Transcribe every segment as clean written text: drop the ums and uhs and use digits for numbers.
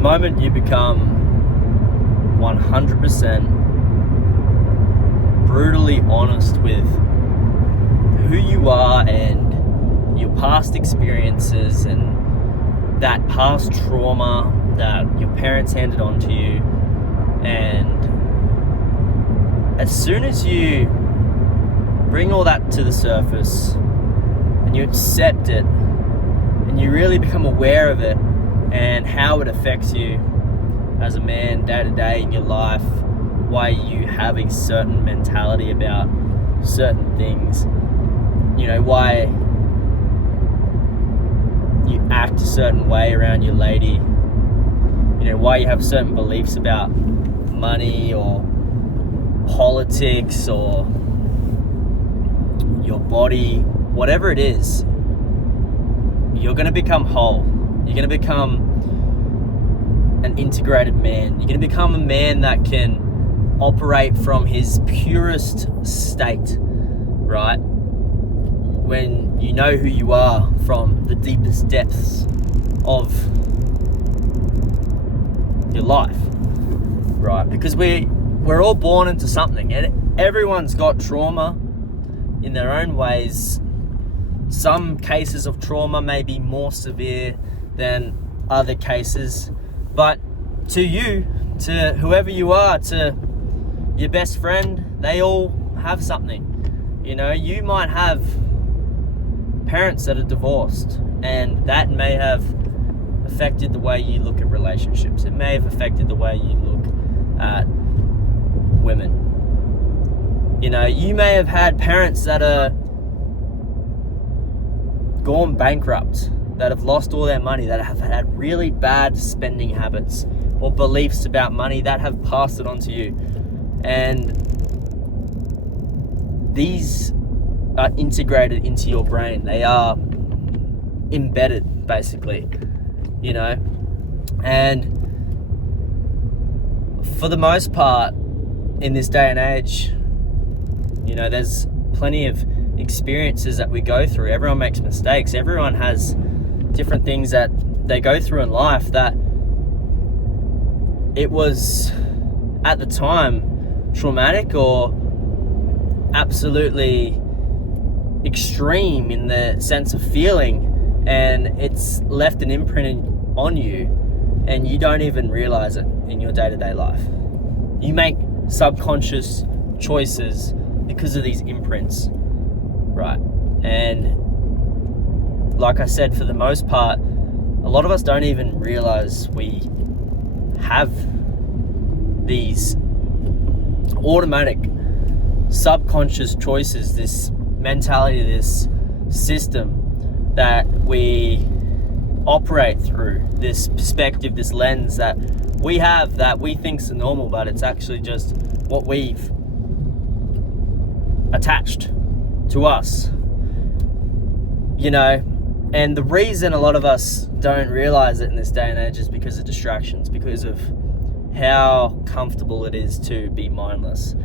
moment you become 100% brutally honest with who you are and your past experiences and that past trauma that your parents handed on to you, and as soon as you bring all that to the surface and you accept it and you really become aware of it and how it affects you as a man day to day in your life, why you have a certain mentality about certain things, why you act a certain way around your lady, why you have certain beliefs about money or politics or your body, whatever it is, you're going to become whole. You're going to become an integrated man. You're going to become a man that can operate from his purest state, right? When you know who you are from the deepest depths of your life, right? Because we're all born into something, and everyone's got trauma in their own ways. Some cases of trauma may be more severe than other cases, but to you, to whoever you are, to your best friend, they all have something. You might have parents that are divorced, and that may have affected the way you look at relationships. It may have affected the way you look at women. You may have had parents that are gone bankrupt, that have lost all their money, that have had really bad spending habits or beliefs about money that have passed it on to you. And these are integrated into your brain. They are embedded, basically, and for the most part in this day and age, there's plenty of experiences that we go through. Everyone makes mistakes. Everyone has different things that they go through in life that it was at the time traumatic or absolutely extreme in the sense of feeling, and it's left an imprint on you and you don't even realize it in your day-to-day life. You make subconscious choices because of these imprints, right? And like I said, for the most part, a lot of us don't even realize we have these automatic subconscious choices, this mentality, this system that we operate through, this perspective, this lens that we have that we think's normal, but it's actually just what we've attached to us, and the reason a lot of us don't realize it in this day and age is because of distractions, because of how comfortable it is to be mindless,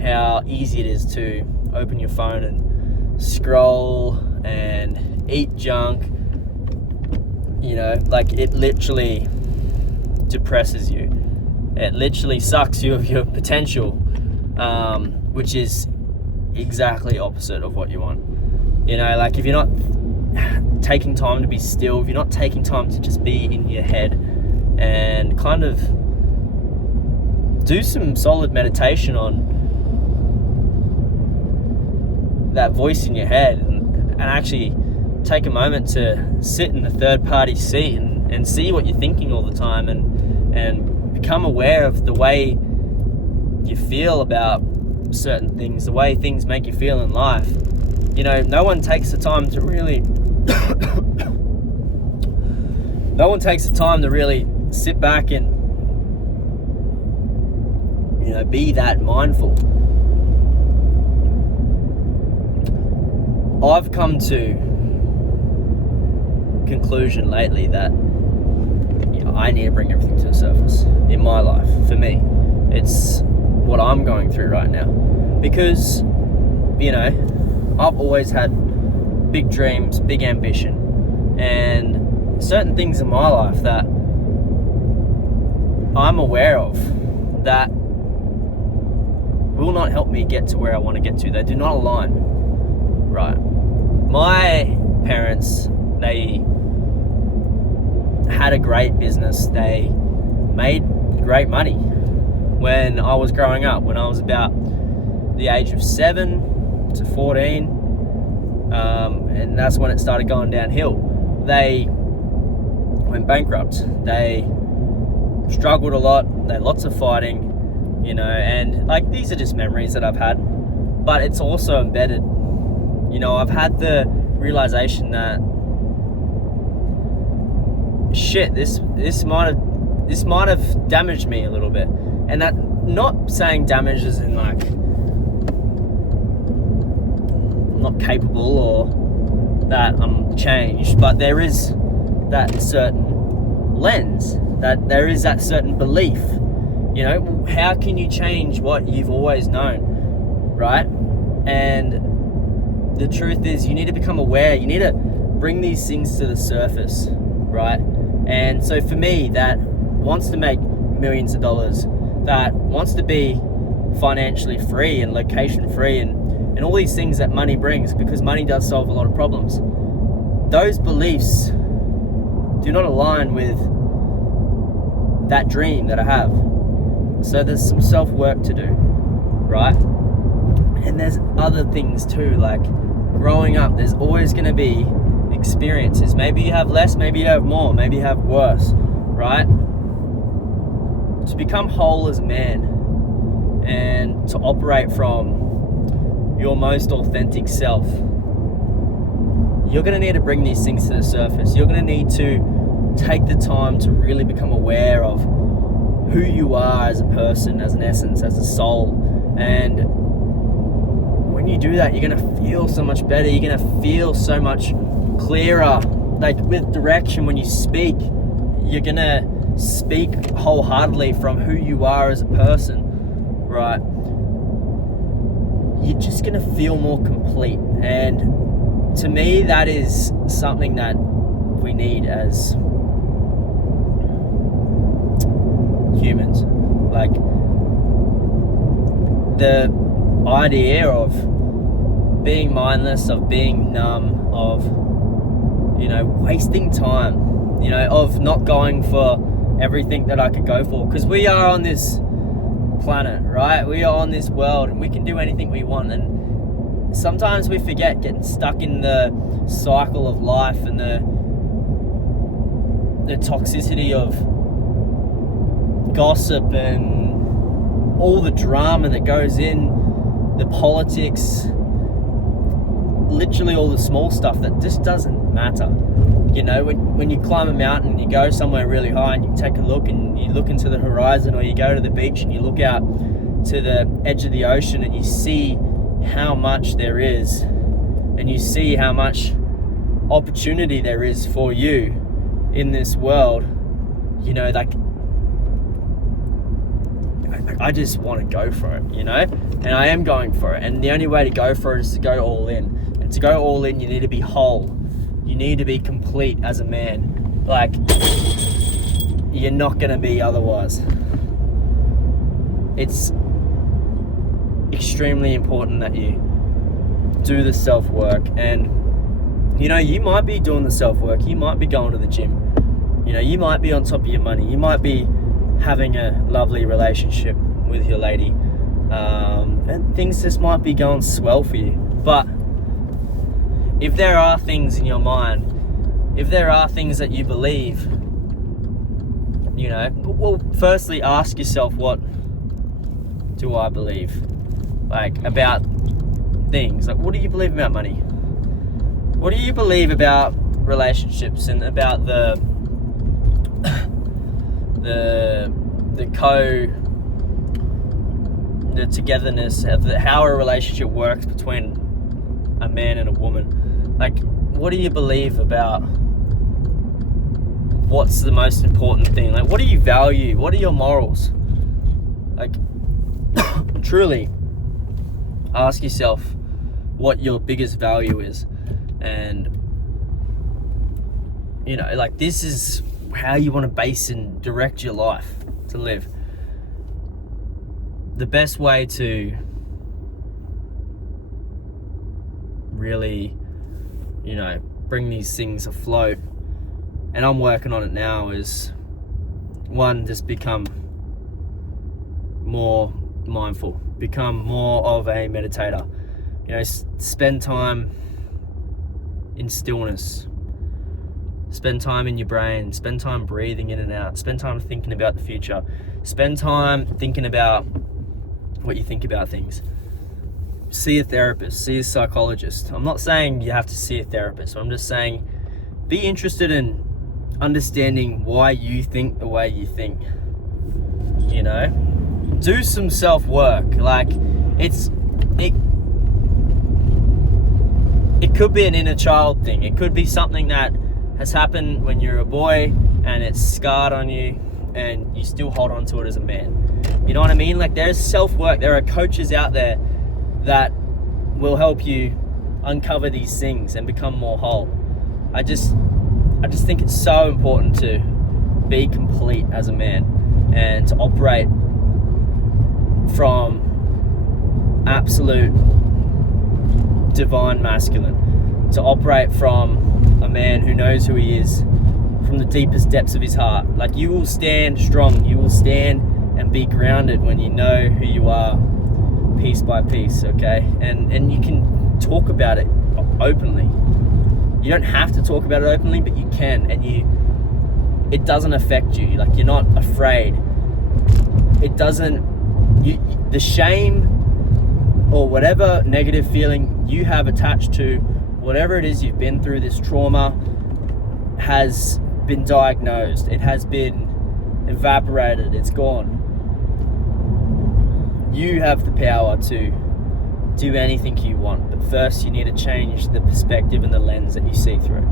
how easy it is to open your phone and scroll and eat junk. It literally depresses you. It literally sucks you of your potential, which is exactly opposite of what you want. If you're not taking time to be still, if you're not taking time to just be in your head and kind of do some solid meditation on that voice in your head and actually take a moment to sit in the third party seat and see what you're thinking all the time and become aware of the way you feel about certain things, the way things make you feel in life. No one takes the time to really sit back and be that mindful. I've come to conclusion lately that I need to bring everything to the surface in my life. For me, it's what I'm going through right now, because I've always had big dreams, big ambition, and certain things in my life that I'm aware of that will not help me get to where I want to get to. They do not align. Right. My parents, they had a great business. They made great money when I was growing up, when I was about the age of 7 to 14. And that's when it started going downhill. They went bankrupt. They struggled a lot. They had lots of fighting, and like, these are just memories that I've had, but it's also embedded. I've had the realization that shit, this might have damaged me a little bit, and that, not saying damage as in like I'm not capable or that I'm changed, but there is that certain lens, that there is that certain belief. How can you change what you've always known, right? And the truth is, you need to become aware. You need to bring these things to the surface, right? And so for me, that wants to make millions of dollars, that wants to be financially free and location free and all these things that money brings, because money does solve a lot of problems. Those beliefs do not align with that dream that I have. So there's some self-work to do, right? And there's other things too, like growing up, there's always going to be experiences. Maybe you have less, maybe you have more, maybe you have worse, right? To become whole as a man and to operate from your most authentic self, you're going to need to bring these things to the surface. You're going to need to take the time to really become aware of who you are as a person, as an essence, as a soul. And when you do that, you're going to feel so much better. You're going to feel so much clearer, like with direction. When you speak, you're going to speak wholeheartedly from who you are as a person, right? You're just going to feel more complete. And to me, that is something that we need as humans. Like, the idea of being mindless, of being numb, of wasting time, of not going for everything that I could go for, because we are on this planet, right? We are on this world, and we can do anything we want. And sometimes we forget, getting stuck in the cycle of life and the toxicity of gossip and all the drama that goes in, the politics, literally all the small stuff that just doesn't matter. When you climb a mountain, you go somewhere really high and you take a look and you look into the horizon, or you go to the beach and you look out to the edge of the ocean and you see how much there is, and you see how much opportunity there is for you in this world. I just want to go for it, and I am going for it. And the only way to go for it is to go all in. And to go all in, you need to be whole. You need to be complete as a man. Like, you're not going to be otherwise. It's extremely important that you do the self-work. And, you might be doing the self-work. You might be going to the gym. You might be on top of your money. You might be having a lovely relationship with your lady. And things just might be going swell for you. But if there are things in your mind, if there are things that you believe, well, firstly ask yourself, what do I believe? Like, about things. Like, what do you believe about money? What do you believe about relationships and about the togetherness of how a relationship works between a man and a woman? Like, what do you believe about what's the most important thing? Like, what do you value? What are your morals? Like, truly ask yourself what your biggest value is. And like, this is how you want to base and direct your life. It's to live. The best way to really, bring these things afloat, and I'm working on it now, is one, just become more mindful, become more of a meditator. Spend time in stillness, spend time in your brain, spend time breathing in and out, spend time thinking about the future, spend time thinking about what you think about things. See a therapist, see a psychologist. I'm not saying you have to see a therapist. I'm just saying be interested in understanding why you think the way you think. Do some self-work. Like, it could be an inner child thing. It could be something that has happened when you're a boy and it's scarred on you and you still hold on to it as a man. You know what I mean? Like, there's self-work. There are coaches out there that will help you uncover these things and become more whole. I just think it's so important to be complete as a man and to operate from absolute divine masculine, to operate from a man who knows who he is from the deepest depths of his heart. Like, you will stand strong, you will stand and be grounded when you know who you are, piece by piece, okay? And you can talk about it openly. You don't have to talk about it openly, but you can, and it doesn't affect you. Like, you're not afraid. It doesn't, the shame or whatever negative feeling you have attached to whatever it is you've been through, this trauma has been diagnosed. It has been evaporated. It's gone. You have the power to do anything you want, but first you need to change the perspective and the lens that you see through.